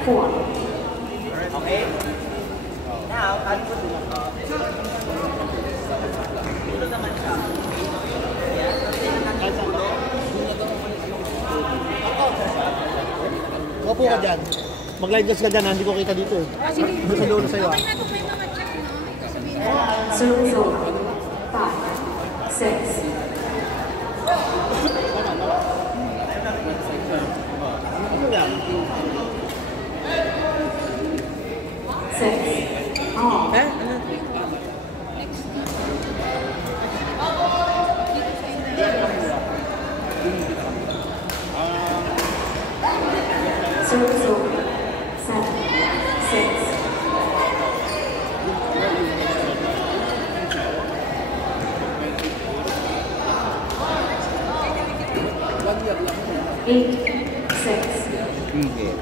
4. Okay? Now, ano po dito? Dulo naman siya. Opo ka dyan. Mag-live gas ka dyan, hindi ko kita dito eh. Sige. Sa dulo sa'yo ah. Okay na kung may mga check, no? Sabihin na. Service over. 5, 6. Ano yan? 6. Off. Eh? Service over. 7, 6. 8, 6. Okay.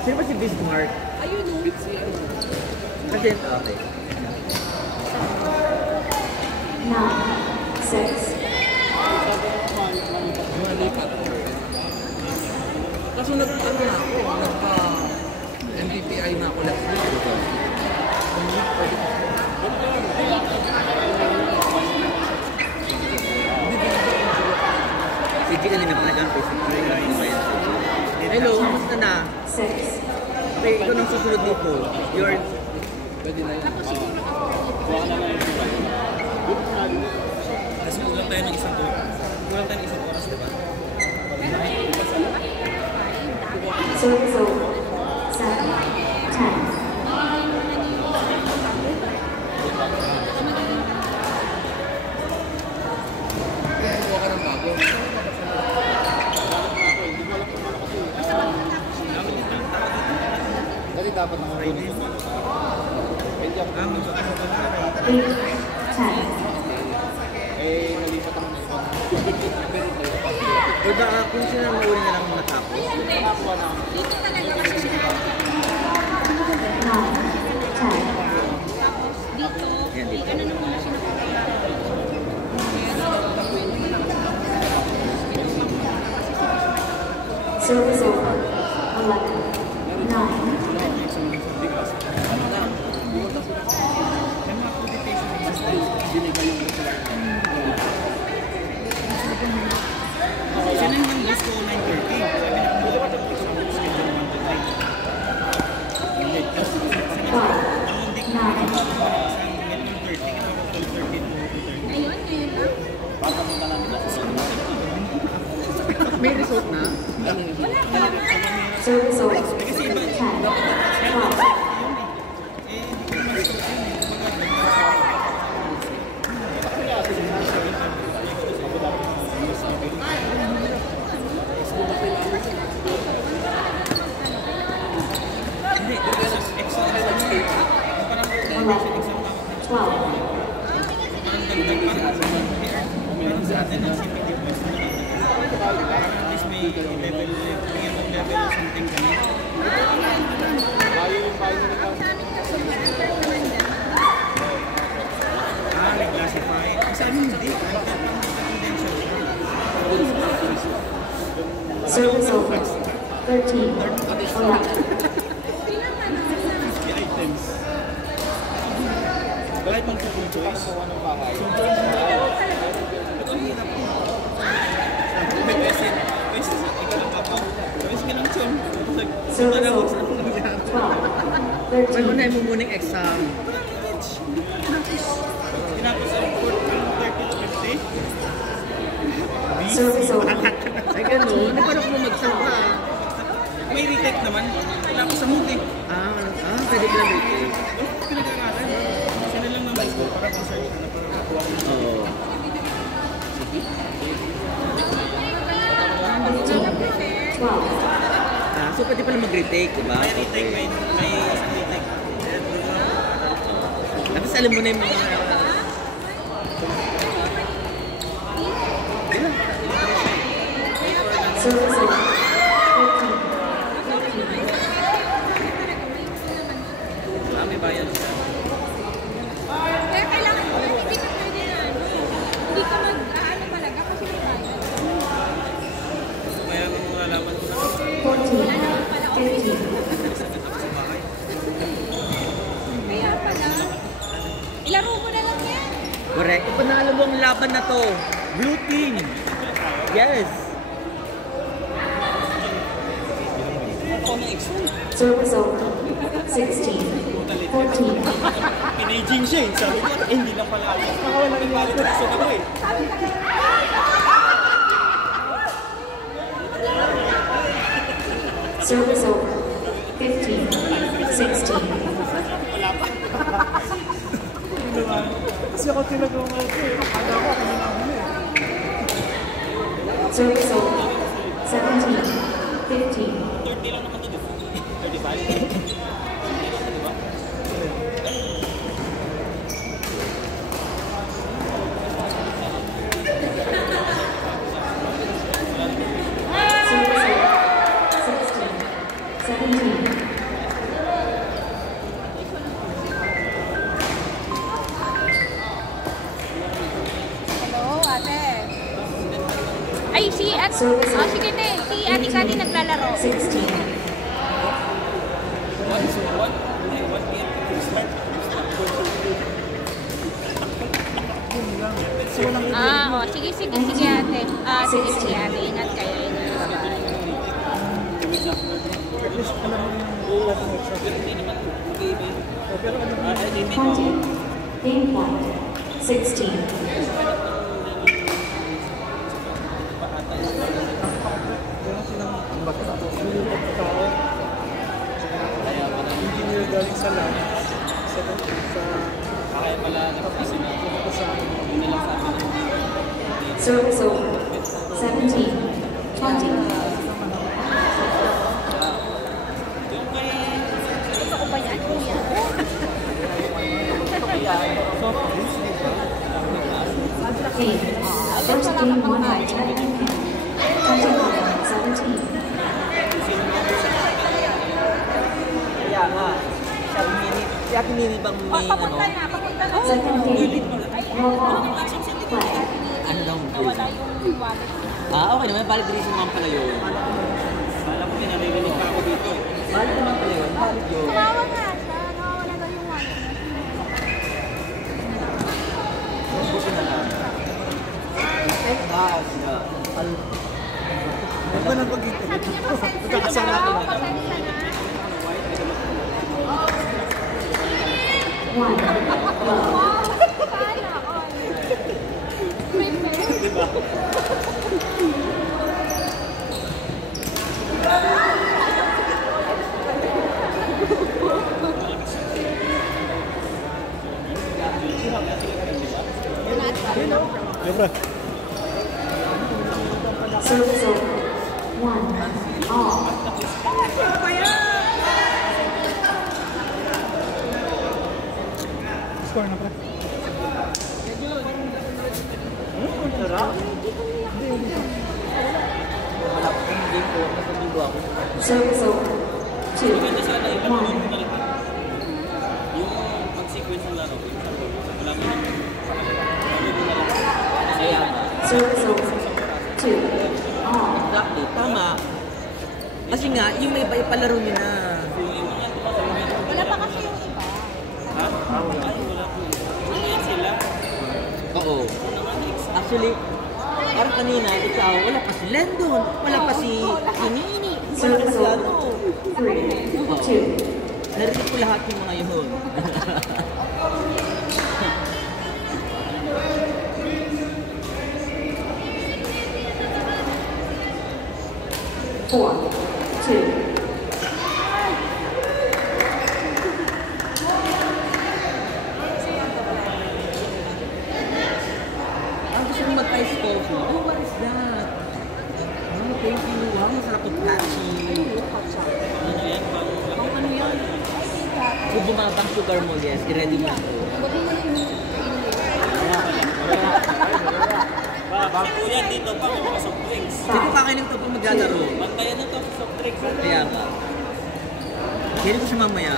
Sino ba si Bismarck? Ayun, no? Kasi, okay. 9, 6. Kaso nagtano na ako, nagpa-MDPI na ako last week. Si Gina din naman nag-Facebook. Hello, kamusta na? 6. Okay, ikaw nang susunod dito. Your... Pwede na yun. Kasi kulang tayo ng isang oras. Kulang tayo ng isang oras, diba? Service over. 7, 10. Kuha ka ng bago. Dali dapat nakakunin ko. Pwede ako. 8, 10. Eh, nalipat ako na iba. O baka kung sila mauli na lang matapos. 9, 10. Yan dito. Service over. 11, 9. Sinend ng gusto 9:30. Sabi na kung dapat ako sa schedule 1:30. 5, 9. May result na? Service over. 10, 12. Hindi, extra parang 11, 12. meron sa atin ang CPT plus na at least may level, minimum level something kami. Reclassify. Sa amin hindi. Service over. 13, 11. 50 items. Kahit mag-full choice. Ito ang hirap po. May pesin. Pesin, ikaw lang papa. Pesin ka lang chon. Service over. 12, May 13. unay mo munang exam. Tinapos ang 30 to 50. Service over. Ay gano'n, paano kung mag-exam ka? May retake naman. Tinapos sa multi. Pwede ka lang retake. Pinag-aaralan. Sila lang naman para pa-search ka na para makuha. Oo. 12. So pwede pala mag-retake, diba? May retake, may isang retake. Tapos alam mo na yung mga... Service over. 13. May bayan siya. Kaya kailangan Laro mo na lang yan. Correct. Ipanalo mo ang laban na to. Blue team. Yes. Service over. 16, 14. Pinaging siya eh. Sabi ko, hindi lang pala ako. Nakawalang ibalit na gusto ko eh. Service over. 15, 16. Kasi ako tinagawa nga ito eh. Akala ko ako nilahuli eh. Service over. 17, 15. 30 lang naman ito. 35. Service over. 16, 17. Hello, ate. Ay, si Ate. Service Oh, sige te. Si Ate Kati naglalaro. 16. Ah, oh, sige, sige, sige ate. Ah, sige, sige ate. Ingat kayo. Ingat. At least alam mo yung lahat ng extra. Pero ano mo, 20. Game point. 16. meron silang basta. Nilulog na tao. Hindi nila galing sa land. Sa Kaya pala nakapisi na ako. sa Yun na lang sa akin. Service over. 17, 20. Gusto ko ba yan? Kuya? Game. First game won by Ted and Ken. 21-17. Kaya nga. Siya pinili bang may ano? Papunta na, papunta na. Second game. Roll call. Play. Ano daw? Nawala yung wallet. Ah, okay naman. Valid reason naman pala yun. Kala ko pinaririnig pa ako dito eh. Valid naman pala yun. Valid yun. Tumawa nga siya. Nawawala daw yung wallet niya. Buti na lang. Ah, siya. Huwag ba nang pag-ibig? Sabi niya ba sa'yo? Magkakasama ka lang. Pasensya na. 1. Go. Sana all. Prepare. Siyempre. Service over. 1. All. Score na pala. Sarap. Wala ko yung game ko. Nasa libo ako. Service over. 2. Maganda sana iba 1. naman yung lahat. Yung pag-sequence ng laro. Wala mo naman. Kaya, Service over. 2. All. exactly. Tama. Kasi nga, yung may iba ipalaro nyo na. Wala pa kasi yung iba. Ha? Ay, wala po. Ngayon sila. Oo. Actually, parang kanina, ikaw, wala pa si Lendon, wala pa si Kinini, wala pa Service si over. ano. 3. 2. Narinig ko lahat yung mga yun. Four, two. Ang gusto kong mag-ice coffee. Oh, what is that? Oh, thank you. Wow, masarap ang catchy. Ano yan? Pang ano yan? Kung bumabang sugar mo, yes, i-ready mo ito. Bago yan dito pa may mga soft drinks. Hindi ko kakainin ito pag maglalaro. Bantayan na to sa soft drinks. Kaya nga. Hindi ko siya mamaya.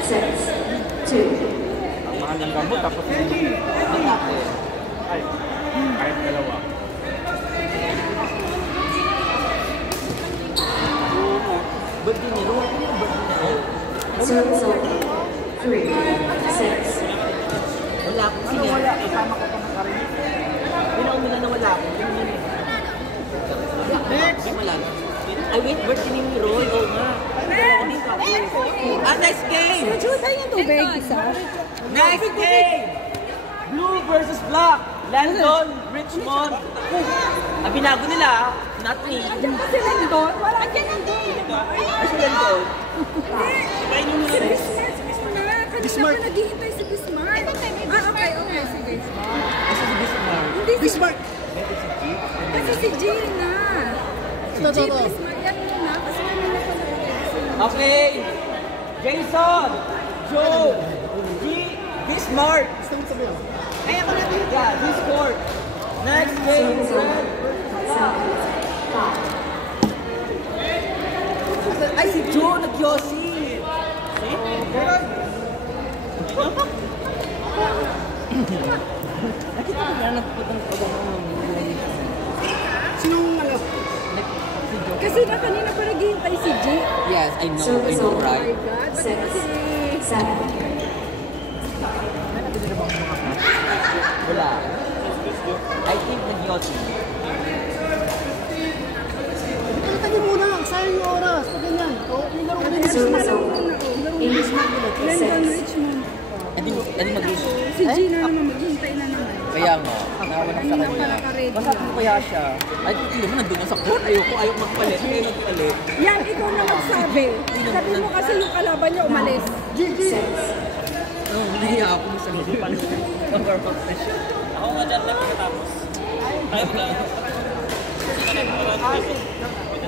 Six, two. Ang mahal ng gamot, tapos Matake. ay, kahit dalawa. Ba't di birthday ni Ron. Ano yung birthday ni Ron? Service over. 3, 6. Wala akong Ano sige. wala? Kasama ko pa nakarinig. Pinaumi na wala ako. Next! Wala. Ay, wait, birthday ni Roy. Oo nga. Next game! Jude, tayo yung tubig. Isa. Next game! Blue versus Black. Landon, Richmond. Ang binago nila, not me. Kasi Landon, wala ka Landon. Ay, si Landon. Kain nyo muna rin. Kanina ko naghihintay si Bismarck. Okay. Sige. Kasi si Bismarck. Hindi si Bismarck. Kasi si Gina. Si Bismarck. Yan yun na. Kasi kanina ko naghihintay. Okay. Jason, Joe, G, Bismarck. Ay, ako na dito. Yeah, Discord. Next game. Service over. 7, 5. Ay, si Joe, nag-Yossi. Nakita ko na nagputang pag-ano. Sinong ano? Kasi na kanina pa naghihintay si G. Yes, I know, Service over. right? God, ba't 6, kasi... 7. Wala. I think nag-Yossi. Tayo muna, sayang yung oras. Pag ganyan. O, yung laro ko din. Service over. 8, Landon 6. Richmond. Hindi mag-Yossi. Si Gina naman, maghihintay na naman. Kaya nga, nawan sa kanya. Masarap mo kaya siya. Ay, hindi naman nandun na sa court. Ayoko magpalit. Ayaw magpalit. Yan, ikaw na magsabi. Sabi mo kasi yung kalaban niya umalis. 6. Oh, nahiya ako sa hindi pa ng warm-up session. Ako nga dyan lang pagkatapos. Tayo ba?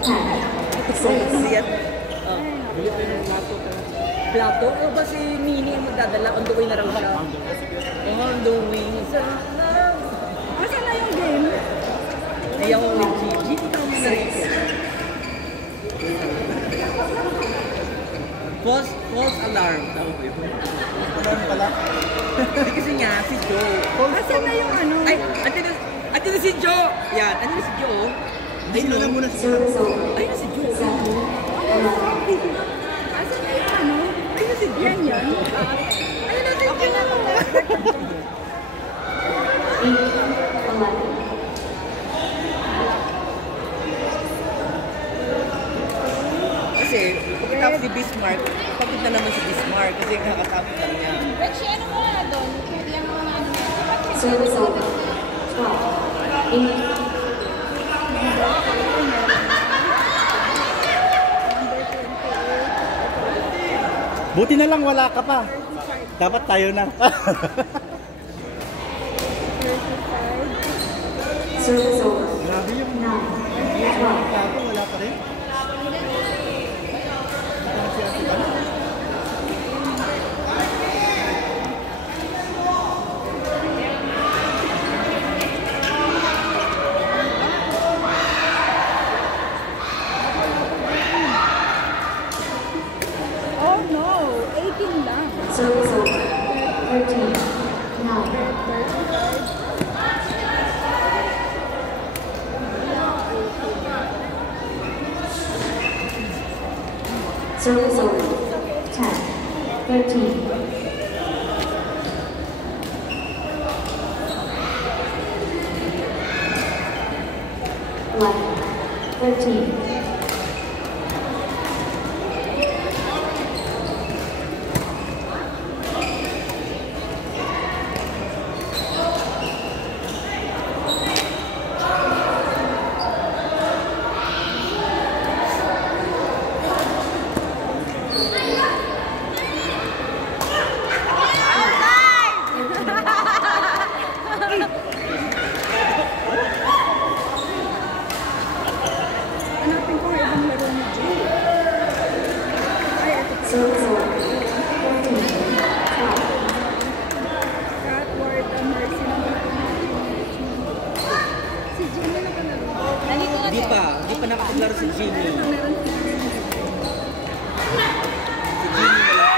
10, 6. Siya. Plato? O ba si Nini ang magdadala? On the way na raw siya. On the way sa love. Asan na yung game? Ayaw ko with Gigi. Gigi ka mo na rin. False alarm. Tama ba yun? Alarm pala. Hindi kasi nga, si Joe. Asan na yung ano? Ay, andito na si Joe! Yan, andito na si Joe. Ay, Sino na muna si Service over. Ay, na si Joe. 7, 11. Asan na yung ano? Ay, na si Jan yan. Ay, na si Jan. 8, 11. Kasi, pagkatapos si Bismarck, pagod na naman si Bismarck kasi kakatapos lang niya. Richie, ano mo na doon? Yung mga ano. Service over. 12, 8. Buti na lang wala ka pa. Dapat tayo na. Service over. Grabe yung 9, 12. plato, wala pa rin. Oh no, 18 lang. Service over. 13, 9. Service over. 10, 13. Eleven, 13. Hanapin ko nga ibang laro ni G. Ay, ito pa. Service over. 14, 12. Catward, Mercy naman. Si Jimmy na ka laro. Nandito na Hindi pa nakapaglaro si Jimmy. Meron si Jimmy. Si Jimmy wala.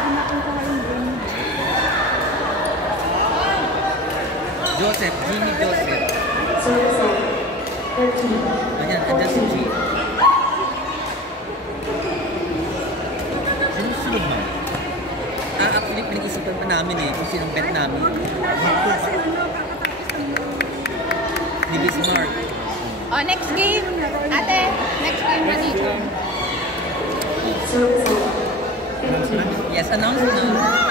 Hanapin ko nga yung game ni G. Joseph, Jimmy Joseph. Service 13. Ayan, andyan si G. Sino sunod mo? Actually, pinag-isipan pa namin eh kung sinong bet namin. Kasi ano, kakatapos ng Ni Bismarck. Oh, next game. Ate, next game na dito. Service 15. Yes, announce na.